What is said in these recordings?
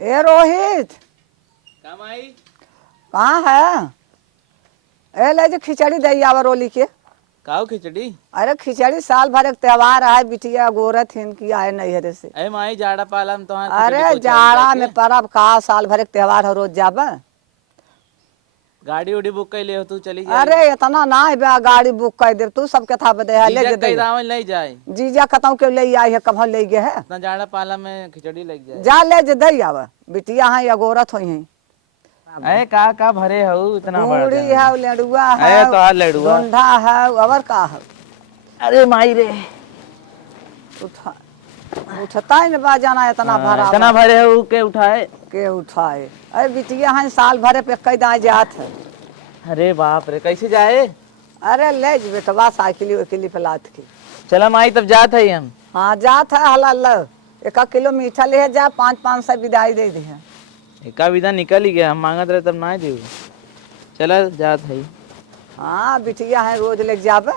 ए रोहित काम आई कहाँ है? ए ले जो खिचड़ी दे आवा रोली के। काऊ खिचड़ी? अरे खिचड़ी साल भर एक त्योहार है, बिटिया गोरत इनकी आए नहीं है से। अरे माई जाड़ा पाला में तो अरे जाड़ा में परब का साल भर एक त्योहार हो, रोज जाबे। गाड़ी उड़ी बुक कर ले हो तू चली जा। अरे इतना ना है गाड़ी बुक कर दे तू, सब कथा बदे है ले दे नहीं जाए जीजा कतौ के ले आई है, कब ले गए है इतना जाड़ा पाला में खिचड़ी लग जाए। जा ले जे दे आवा, बिटिया है या गोरत होई है। अरे का भरे हो इतना बूढ़ी है, लड़ुआ है, अरे तो लड़ुआ ढूंढा है, और का है। अरे माई रे उठा उठता ही न बाजाना इतना भरा इतना भरे हो के उठाए के उठाए। अरे बिटिया है साल भरे पे कई दाए जात है। अरे बाप रे कैसे जाए? अरे ले जी बेटवा साइकिल वैकिली पे लात की। चला माई तब जात है हम। हाँ जात है हला 1 किलो मीठा ले जा, 500 विदाई दे दी है। एका विदा निकल ही गया, हम मांगत रहे तब ना दे। चला जात है। हाँ बिटिया है रोज ले जाबे,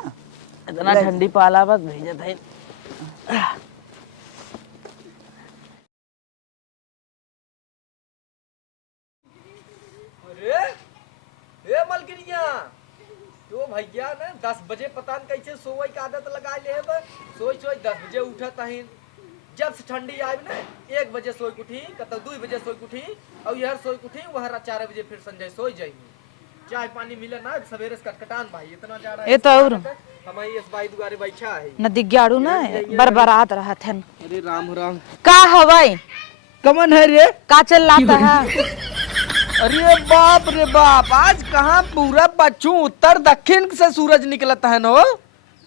इतना ठंडी पाला बस भेजत है। ए मलकिनिया तो भैया ना 10 बजे पता न कैसे सोई की आदत लगा ले है। सोई 10 बजे उठत है। जब से ठंडी आए ना 1 बजे सोई उठी, कत 2 बजे सोई उठी, और यार सोई उठी वह 4 बजे फिर संजय सोई जाई। चाय पानी मिले ना सवेरे से कटकटान भाई इतना जा रहा है। ए तो और हमारी इस बाई दुआरे बैठा है न दिग्गाड़ू ना बरबरात रहत हन। अरे राम राम का हवाई कमन है रे? का चलाता है? अरे बाप रे बाप, आज कहाँ पूरा पश्चिम उत्तर दक्षिण से सूरज निकलता है नो।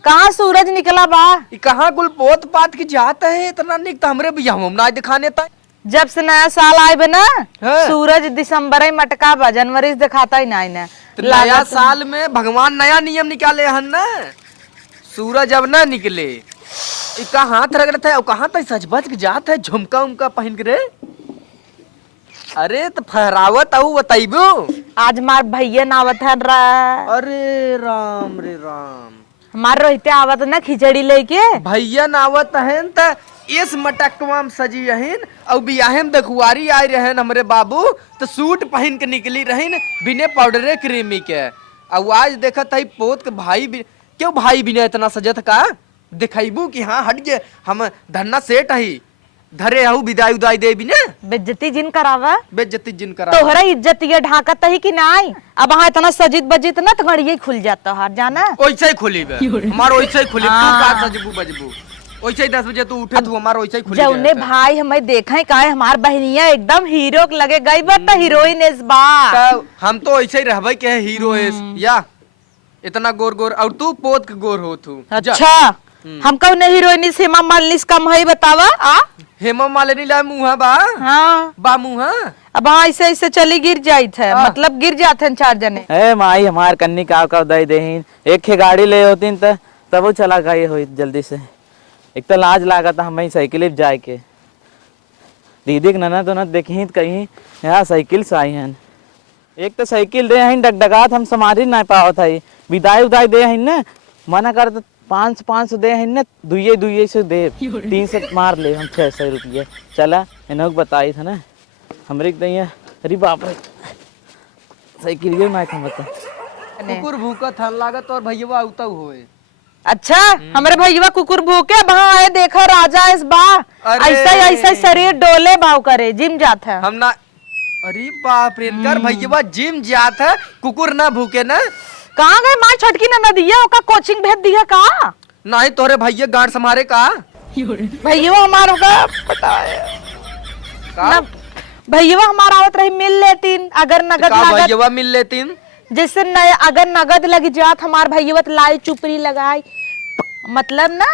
कहाँ सूरज निकला बा? कहाँ गुल पोत पात की जात है इतना निक तो हमरे भी हम ना दिखाने ता। जब से नया साल आए बे ना हाँ। सूरज दिसंबर ही मटका बा, जनवरी से दिखाता ही नहीं ना। तो नया साल में भगवान नया नियम निकाले हन ना, सूरज अब ना निकले। कहाँ हाथ रगड़ता है और कहाँ तक सच बच के जात है झुमका उमका पहन के रे। अरे तो फहरावत आऊ बताइबो। आज मार भैया नावत है अरे राम रे राम, हमार रोहिते आवत ना खिचड़ी लेके। भैया नावत हन त इस मटकवा में सजी रहन और बियाहे में दखुआरी आए रहन हमरे बाबू, तो सूट पहन के निकली रहन बिने पाउडरे क्रीमी के। और आज देखत है पोत के भाई क्यों भाई बिना इतना सजत का दिखाइबू कि हाँ हट जे हम धन्ना सेठ है धरे हूँ विदाई उदाई दे बिना। बेइज्जती जिन करावा, बेइज्जती जिन करा तोहरा इज्जत ये ढाकत है कि नहीं? अब हाँ इतना सजित बजित ना तो घड़िए खुल जाता है जाना। वैसे ही खुली हमारा, वैसे ही खुली। तू का सजबू बजबू वैसे ही 10 बजे तू उठे तू हमारा वैसे ही खुली। जौने भाई हमें देखा है काहे हमार बहनिया एकदम हीरो लगे गई बता हीरोइन इस बार। हम तो ऐसे ही रहबे के हीरो या इतना गोर गोर और तू पोत के गोर हो तू। अच्छा हम कौन हीरोइन हेमा मालिनी कम है बतावा? हेमा मालिनी ला मुहा बा। हाँ बा मुहा अब हाँ ऐसे ऐसे चली गिर जाई थे, मतलब गिर जाते हैं 4 जने। ए माई हमार कन्नी का दई देहिन, एक ही गाड़ी ले होतीन तब वो चला गई हो जल्दी से। एक तो लाज लागत हमें साइकिल जाए के। दीदी के ननद उनद देखी कहीं यहाँ साइकिल से आई हैं। एक तो साइकिल दे हैं डगडगात हम समारी ना पावत है, विदाई उदाई दे हैं ना मना कर तो 500 दे हैं ना, दुए से दे 300 मार ले हम 600 रुपये। चला इन्हों बताई था ना हमरे दइया। अरे बाप रे साइकिल ये ना बता कुकुर भूखा था लागत और भैया उता होए। अच्छा हमारे भैया कुकुर भूखे वहाँ आए देखा राजा इस बार ऐसा शरीर डोले भाव करे जिम जाता है हम ना। अरे बाप रे कर भैया जिम जात है कुकुर ना भूखे ना। कहाँ गए माँ छोटकी ना दिया ओका कोचिंग भेज दिया का? नहीं तोरे भैया गांड संभारे का भैया हमारा का पता है का भैया हमारा आवत रही मिल लेतीन अगर नगद भैया मिल लेतीन जैसे नए अगर नगद लग जात हमार भैया लाई चुपड़ी लगाई मतलब ना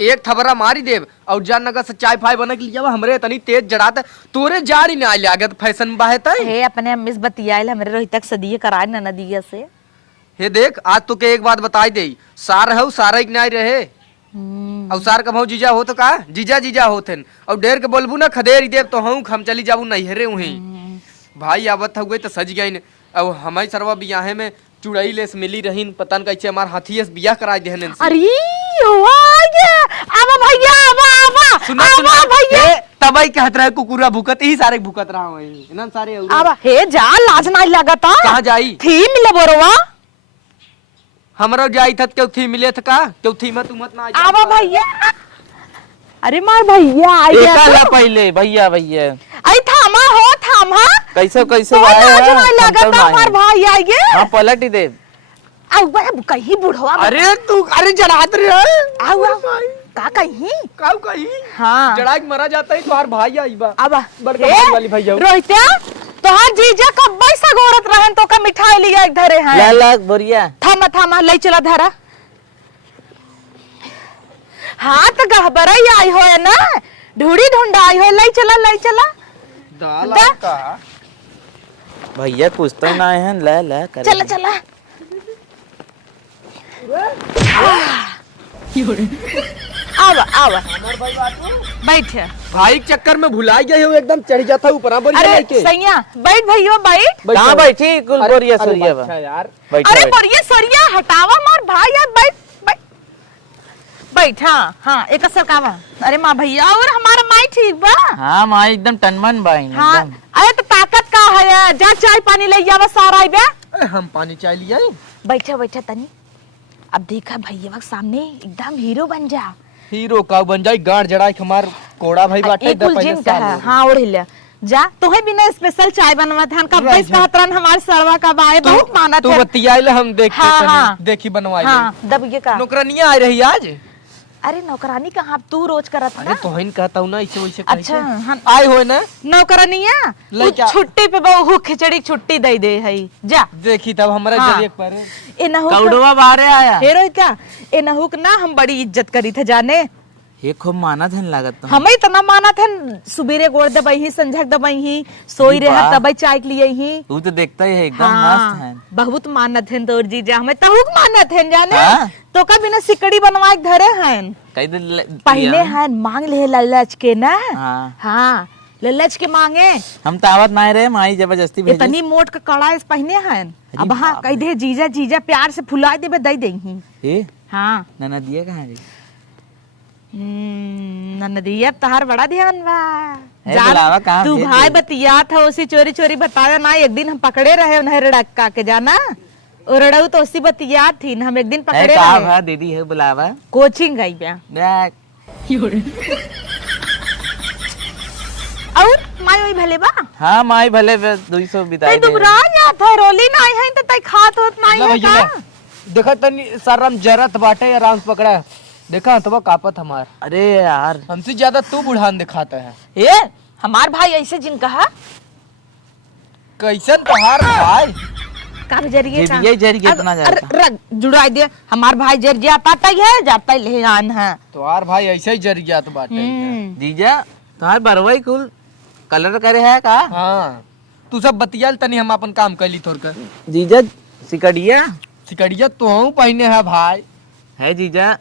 एक थबरा मारी देव और जान नगर से चाय फाय बना के लिया हमरे इतनी तेज जड़ाता तोरे जारी ना आगे तो फैशन बाहेता हे अपने अम्मी से बतियाइल हमरे रोहितक सदिये कराए ना नदिया से। हे देख आज तो के एक बात बताई दे सार है सारा इग्नाई रहे और सार कब जीजा हो तो का जीजा होते और डेर के बोलबू ना खदेर देव तो हूँ हम चली जाबू नहीं हेरे वहीं भाई आवत हुए तो सज गई और हमारी सरवा बियाहे में चुड़ैल से मिली रही पता न कैसे हमार हाथी से बियाह करा दे। अरे हुआ ये आवा भैया आवा आवा सुना आवा भैया। तबई कहत रहे कुकुरा भूकत ही सारे भूकत रहा वही इनन सारे और अब हे जा लाज नहीं लगता कहां जाई थी मिले बोरवा हमरो जाई थत के थी मिले थ का के थी मत मत ना आवा भैया। अरे मार भैया आई गया एका ला पहले भैया भैया आई थामा हो थामा कैसे कैसे तो आए लाज हैं नहीं लगता मार भाई आई गे हां पलट ही दे आउ बे कहीं बुढ़वा अरे तू अरे जड़ात रे आउ का कहीं काऊ कही हाँ जड़ा के मरा जाता है तोहार भाई आई बा अब बड़का भाई वाली भैया रोहित्या तोहार जीजा कब बैसा गोरत रहन तो का मिठाई लिया एक धरे हैं ला ला बोरिया थामा थामा ले चला धरा हाथ गहबरई आई हो ना ढूढ़ी ढूंढा आई हो ले चला दाल दा। का भैया कुछ तो ना है ला ला कर चला आवा बैठ भाई के चक्कर में भुलाई गए हो एकदम चढ़ जाता ऊपर बोल अरे सैया बैठ भैया बैठ कहां बैठी कुल बोरिया सरिया बा यार बैठो अरे बढ़िया सरिया हटावा मार भाई यार बैठ बैठ हाँ एक असर कावा अरे माँ भैया और हमारा माई ठीक बा हां मां एकदम टनमन बाई हाँ एकदम अरे तो ताकत का है जा चाय पानी ले जावा सारा आई बे हम पानी चाय लिया बैठा तनी अब देखा भैया सामने एकदम हीरो बन जा हीरो का बन जाई गाड़ जड़ाई हमार कोड़ा भाई बाटे एक जिन का है हाँ और हिला जा तोहे बिना स्पेशल चाय बनवा था कब बैस कहत रहन हमार सरवा का बाए बहुत मानत तू है बतियाइल हम देख के हाँ, तनी हाँ। देखी बनवाई हाँ दब ये का नौकरानियां आ रही आज अरे नौकरानी कहाँ तू रोज करत अरे ना तोहन कहता हूं ना ऐसे वैसे अच्छा हम आए हो ना नौकरानिया लइका। छुट्टी पे बहु खिचड़ी छुट्टी दे दे है जा देखी तब हमारा हाँ। जरिए पर ए नहु कौड़वा बाहरे आया हेरो क्या ए नहुक ना हम बड़ी इज्जत करी थे जाने ये खूब माना धन लागत तो हमें इतना माना था सुबेरे गोड़ दबाई ही संझक दबाई ही सोई अरे रहे वाह। तब चाय के लिए ही तू तो देखता ही है एकदम मस्त है बहुत मानत है तोर जीजा हमें तहुक मानत है जाने हाँ। तो का बिना सिकड़ी बनवाए के धरे हैं कई दिन पहले हैं मांग ले ललच के ना हाँ हाँ ललच के मांगे हम तावत ना रहे माई जबरदस्ती भेजे इतनी मोट का कड़ा इस पहने हैं अब हाँ कह दे जीजा जीजा प्यार से फुला देबे दे देही ए हाँ ननदिया कहां गई ननदिया तहार बड़ा ध्यान बा है बुलावा कहाँ तू भेज भाई दे। बतिया था उसी चोरी चोरी बताया ना एक दिन हम पकड़े रहे उन्हें रड़का के जाना और रड़ऊ तो उसी बतिया थी ना हम एक दिन है पकड़े कहा रहे भा दीदी है बुलावा कोचिंग गई बया देख और माई ओई भले बा हाँ माई भले 200 बिताई तई दुबरा या था रोली नहीं है तो तई खात होत नहीं है का देखा तनी साराम जरत बाटे आराम से पकड़ा देखा तो कापत हमार अरे यार हमसे ज्यादा तू बुढ़ान दिखाता है ए हमार भाई ऐसे जिन कहा कैसन तोहार भाई का जरिए का ये जरिए इतना जाता रग जुड़ाई दे हमार भाई जर जाता ही है जाता ही ले आन है तोहार भाई ऐसे ही जर जात बाटे जीजा तुम्हारे बरवाई कुल कलर करे है का हाँ तू सब बतियाल तनी हम अपन काम कैली तोर कर जीजा सिकड़िया सिकड़िया तो पहने है भाई है जीजा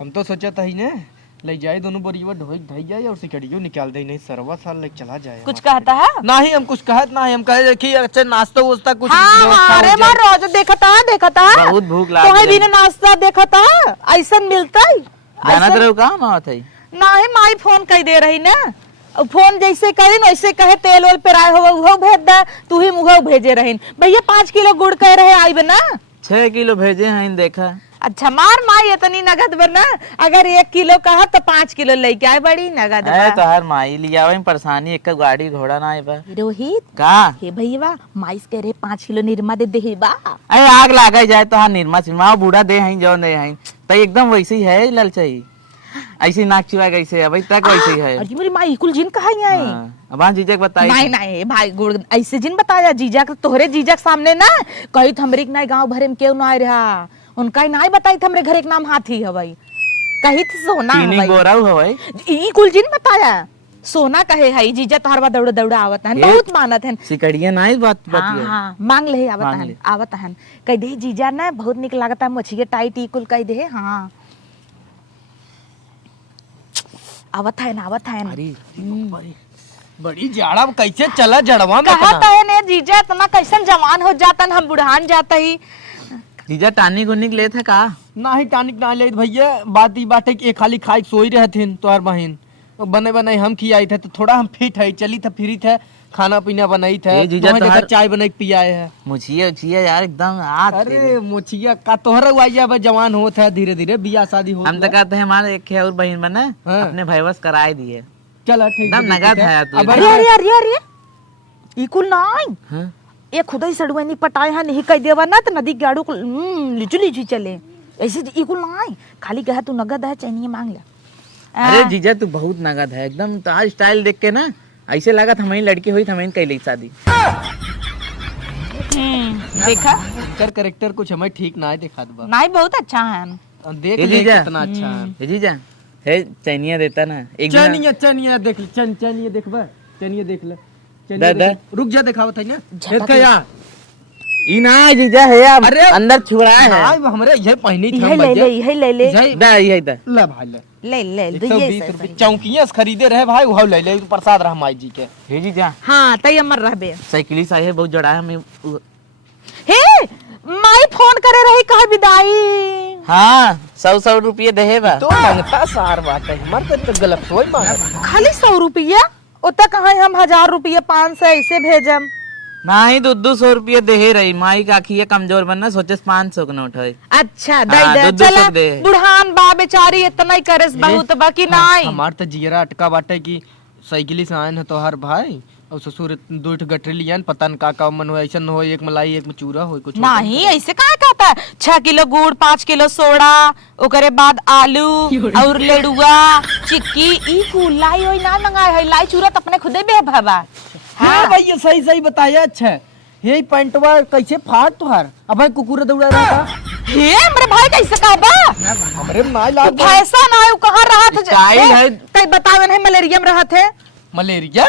हम तो सोचा था ही ने ले जाए दोनों बोरिया ढोई ढाई जाए और सिकड़ियो निकाल दे नहीं सरवा साल ले चला जाए कुछ कहता है ना ही हम कुछ कहत ना ही हम कहे कि अच्छा नाश्ता वास्ता कुछ हाँ व्यवस्था अरे हो मार जाए। रोज देखता बहुत भूख लाग तोहे गई। बिना नाश्ता देखता ऐसा मिलता जानत रहो कहाँ मावत है नहीं माई फोन कह दे रही ना अब फोन जैसे करे न वैसे कहे तेल ओल पेराए हो उहो भेज दे तू ही मुहो भेजे रही भैया 5 किलो गुड़ कह रहे आई बना 6 किलो भेजे हैं देखा अच्छा मार माई इतनी नगद बना अगर 1 किलो कहा तो 5 किलो लेके आए बड़ी नगद है बा। तो हर माई लिया वही परेशानी एक गाड़ी घोड़ा ना है बा रोहित का हे भैया माइस कह रहे 5 किलो निरमा दे दे बा अरे आग लागा जाए तो हाँ निर्मा सिरमा बूढ़ा दे हैं जो नहीं है तो एकदम वैसे ही है ललचाई ऐसी नाक चिवा कैसे अभी तक वैसे ही है अरे मेरी माई कुल जिन कहा है हाँ, अब हाँ जीजा बताई नहीं नहीं भाई गुड़ ऐसे जिन बताया जीजा के तोहरे जीजा के सामने ना कही हमरे के ना गांव भरे में क्यों ना रहा उनका ना बताई हमरे घर के नाम हाथी है भाई कही थी सोना चीनी है गोरा हो भाई ई कुल जिन बताया सोना कहे है जीजा तोहर बा दौड़ दौड़ आवत है बहुत मानत है सिकड़िया ना बात हाँ बतिया हाँ मांग ले आवत मांग है ले। आवत है कह दे जीजा ना बहुत निक लागत है मछिए टाइट ई कुल कह दे हाँ आवत है अरे बड़ी जाड़ा में कैसे चला जड़वा में कहता है ने जीजा इतना कैसन जवान हो जाता हम बुढ़ान जाता ही जीजा टानिक उनिक ले थे का ना ही टानिक ना ले भैया बात ही बात है कि एक खाली खाई सोई रहथिन तोहर बहन बने बनाई हम खियाई थे तो थोड़ा हम फिट है, चली थे फिरी थे, खाना पीना बनाई थे, ये जीजा तुम्हें देखा तोहार- चाय बनाई पियाए है। मुछिया उछिया यार एकदम आज अरे मोचिया का तोहरा वाइया बा जवान होत है, धीरे धीरे बियाह शादी हो हम तो कहते हैं हमारे एक है और बहन बने हाँ। अपने भाई बस कराए दिए। चल ठीक एकदम नगद है यार तू। अब अरे अरे अरे अरे इकुल नहीं हाँ? ये खुदा ही सड़ुआनी पटाए है नहीं कह देवा ना तो नदी गाड़ू को लिचू लिचू चले ऐसे इकुल नहीं खाली कहा तू नगद है चाहिए मांग ले। अरे जीजा तू बहुत नगद है एकदम, तार स्टाइल देख के ना ऐसे लगा था हमारी लड़की हुई, हमें कैली शादी। देखा कर कैरेक्टर कुछ हमें ठीक ना है दिखा दबा। नहीं बहुत अच्छा है। देख ये ले जीजा। कितना अच्छा है। ए जीजा है चैनिया देता ना एक दिन। चनिया चनिया देख ले, चनिया देखबा, चनिया देख ले, दे, दे। रुक जा दिखावत है ना। देख या ई ना जीजा है अब अरे अंदर छुड़ा है। हां हमरे ये पहनी थी यही ले ले यही ले ले दे यही दे। ले भाई ले ले ले 120 रुपए चौकियां से खरीदे रहे भाई, वो ले ले प्रसाद रहा माई जी के। हे जीजा हाँ तय अमर रहबे। साइकिली सा है बहुत जड़ा है हमें। हे माई फोन करे रही कहा विदाई। हाँ 100 रुपये दे बा। तो मांगता सार बात है, हमार तो गलत सोच मांगता। खाली 100 रुपया उतना कहा हम 1000 रुपया 500 ऐसे भेजम। नहीं 200 रुपये दे रही माई का आखिए कमजोर बनना सोचे 500 का नोट है। अच्छा दे हाँ, दे 200 चला दे। बुढ़ान बा बेचारी इतना ही करस बहुत बाकी नहीं। हमार तो जियरा अटका बाटे की साइकिली से आए हैं तो हर भाई और ससुर 2 गठरी लियन, पता न का मन हो, ऐसा न हो एक मलाई एक में चूरा हो कुछ नहीं ऐसे कहा कहता है 6 किलो गुड़ 5 किलो सोडा ओकरे बाद आलू और लेडुआ चिक्की ई कुल लाई होई ना मंगाए है लाई चूरत अपने खुदे बे बाबा। हाँ भाई ये सही सही बताया। अच्छा ये पैंटवा कैसे फाट तुहार अब भाई कुकुर दौड़ा रहा था। हे हमरे भाई कैसे कहा बा हमरे नाई लाग फैसा ना है कहां रहा था स्टाइल है। तय बतावे नहीं मलेरिया में रहा थे। मलेरिया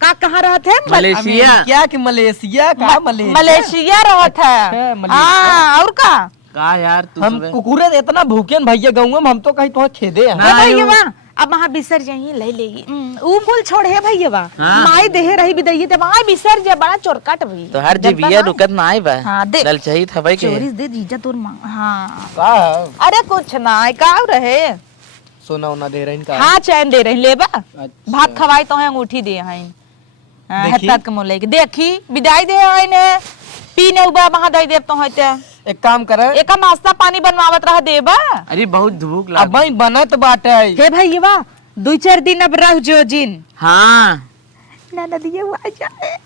का कहां रहा थे मलेशिया क्या कि मलेशिया का मलेशिया रहा था। अच्छा, मलेशिया। हाँ और का का यार तू हम कुकुरे इतना भूखे भैया गाँव में हम तो कहीं तो खेदे हैं। हाँ, भैया अब वहाँ बिसर जाइए ले लेगी ऊ कुल छोड़े भैया हाँ। माई देहे रही बिदैये ते वहाँ बिसर जा बड़ा चोरकट भई तो हर जीविया रुकत ना आई बा। हाँ, दे। दल चाहिए था भाई के। चोरी दे दीजा तोर माँ हाँ का अरे कुछ ना का रहे सोना उना दे रहे इनका। हाँ चैन दे रही लेबा अच्छा। भात खवाई तो है अंगूठी दे हैं देखी? हत्तात के मोले के देखी विदाई दे हैं ने पीने उबा वहाँ दई देव तो है ते एक काम करे एक नाश्ता पानी बनवावत रहा देबा। अरे बहुत भूख अब लग। भाई बनत बाटे। हे भैया 2-4 दिन अब रह जो जिन हाँ ना नदिया आ जाए।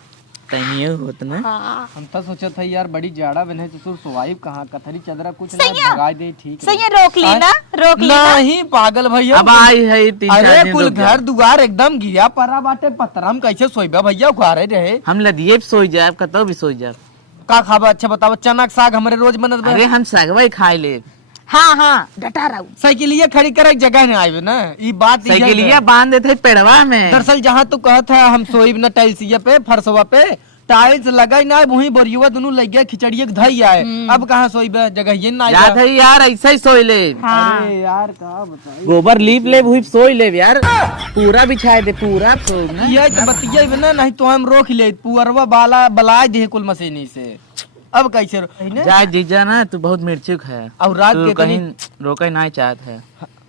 तनिए होत ना। हाँ हम तो सोचा था यार बड़ी जाड़ा बने ससुर सोवाइब कहाँ कथरी चदरा कुछ ना सैया। भगा दे ठीक सही है रोक ली ना रोक ली ना। नहीं पागल भैया अब आई है 3-4 अरे दिन कुल रुक जा। घर दुआर एकदम गिया परा बाटे पतरम कैसे सोइबा भैया घरे रहे हम लदिए भी सोई जाए कतो भी सोई जाए। का खाबा अच्छा बताओ चना के साग हमरे रोज बनत बा। अरे हम सगवा ही खाए ले। हाँ हाँ डटा रहू साइकिलिया खड़ी करे जगह नहीं आवे ना ई बात इहे साइकिलिया है। बांध देते पेड़वा में। दरअसल जहाँ तू कहत है हम सोइब न टाइल्सिया पे फरसवा पे टाइल्स लगाई ना वही बोरियुआ दोनों लग गया खिचड़िया के धई आए अब कहाँ सोइब जगह ये ना याद है यार ऐसा ही सोई ले। अरे यार का बताई गोबर लीप ले वही सोई ले यार पूरा बिछाए दे पूरा सो ना। ये तो बतिया ना नहीं तो हम रोक ले पुअरवा बाला बलाए दे कुल मशीनी से अब कैसे जा जीजा ना तू बहुत मिर्चुक है और रात तू के कहीं कहीं रोके ना चाहत है।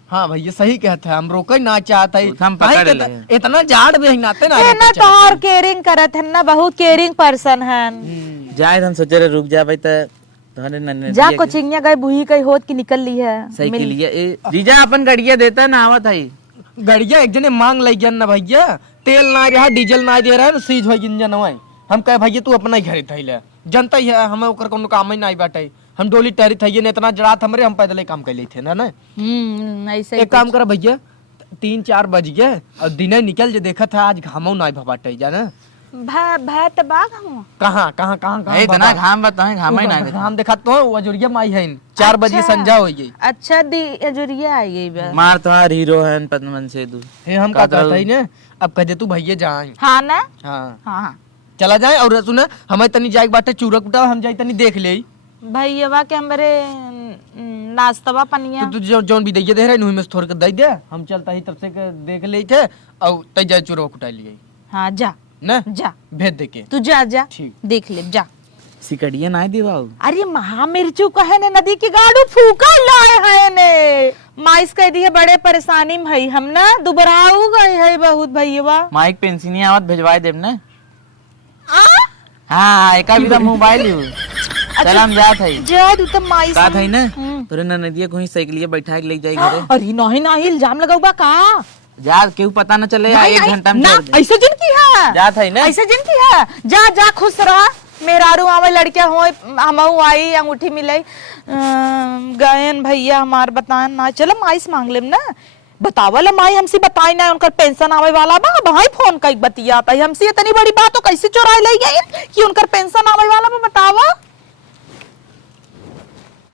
हाँ भैया सही कहते हैं हम रोके ना चाहते हैं। हम पकड़ भाई ले। इतना जाड़ भी नाते ना ये ना तो और केयरिंग करत है ना बहुत केयरिंग पर्सन है। जाए हम सोचे रहे रुक जा भाई तुम्हारे नन्हे जा कोचिंगिया गए बुही कहीं होत की निकल ली है। साइकिलिया जीजा अपन गड़िया देता ना आवत है। गड़िया एक जने मांग लग गया ना भैया तेल ना रहा डीजल ना दे रहा है सीज हो इंजन हुआ हम कहे भैया तू अपना ही घरे थैले जनता ही है हमें ओकर कोनो काम ही नहीं बाटे हम डोली टहरी थैये ने इतना जड़ात हमरे हम पैदल ही काम कर थे ना ऐसे ही एक काम कर भैया 3-4 बज गए और दिन निकल जे देखा था आज घामो नहीं भबाटे जाना भात बाग हम कहाँ कहाँ कहाँ कहाँ इतना घाम बताए घाम ही ना देता। हम देखा तो वजुरिया माई है 4 बजे संजा हो गई अच्छा दी अजुरिया आई गई बा। मार तुम्हार हीरो है पद्मन से तू। हे हम का कहते हैं ना अब कह दे तू भैया जाए हाँ ना हाँ हाँ हाँ चला जाए और सुना हमें तनी जाए बाटे चूरक उठा हम जाए तनी देख ले भैया के हमारे नाश्तवा पनिया तो तू जौन भी दैया दे रहे नुही में से थोड़ के दे दे हम चलता ही तब से के देख ले थे और तई जाए चूरक उठा लिए हाँ जा ना जा भेज दे के तू जा जा ठीक। देख ले जा सिकड़िया ना दिवाऊ। अरे महा मिर्चू कहे ने नदी की गाड़ू फूका लाए है ने माइस कह दी है बड़े परेशानी में है हम ना दुबराऊ गए है बहुत भैया माइक पेंसिल आवत भेजवाए देब ना। हाँ एका भी तो मोबाइल यू चल हम जात है जा तू तो माइस का है ना तोरे ननदिया को ही साइकिलिया बैठा के ले जाई घरे। अरे नहीं नहीं इल्जाम लगाऊबा का जा केहू पता न चले नहीं, 1 नहीं, घंटा में ना छोड़ दे। ऐसे जिन की है जात है ना ऐसे जिन की है जा जा खुश रह मेहरारू आवे लड़किया हो हमऊ आई अंगूठी मिले गयन भैया हमार बतान ना चलो माइस मांग लेम ना बतावल माई हमसे बताई ना उनकर पेंशन आवे वाला बा भाई फोन कई बतिया हमसे इतनी बड़ी बात तो कैसे चुराई ले गई कि उनकर पेंशन आवे वाला बा बतावा